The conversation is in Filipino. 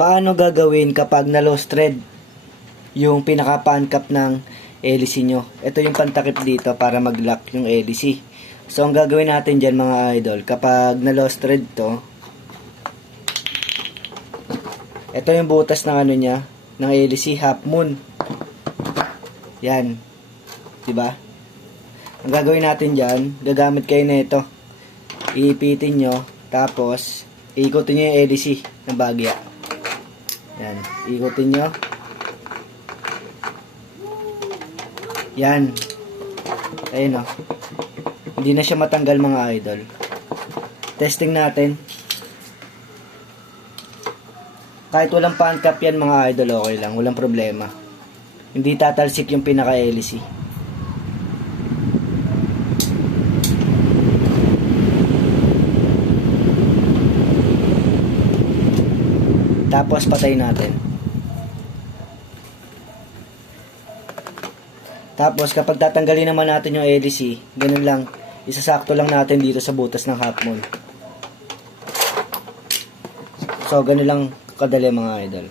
Paano gagawin kapag na-lost thread yung pinaka-pancap ng hélice nyo? Ito yung pantakip dito para mag-lock yung hélice. So, ang gagawin natin dyan mga idol, kapag na-lost thread to, ito yung butas ng ano niya, ng hélice, half moon. Yan. Diba? Ang gagawin natin dyan, gagamit kayo nito. Iipitin nyo, tapos, iikutin nyo yung hélice ng bagya. Yan. Iikutin nyo. Yan. Ayun o. Hindi na siya matanggal mga idol. Testing natin. Kahit walang pancap yan mga idol, okay lang. Walang problema. Hindi tatalsik yung pinaka-hélice. Tapos patay natin. Tapos kapag tatanggalin naman natin yung hélice, ganun lang, isasakto lang natin dito sa butas ng half moon. So ganun lang kadali mga idol.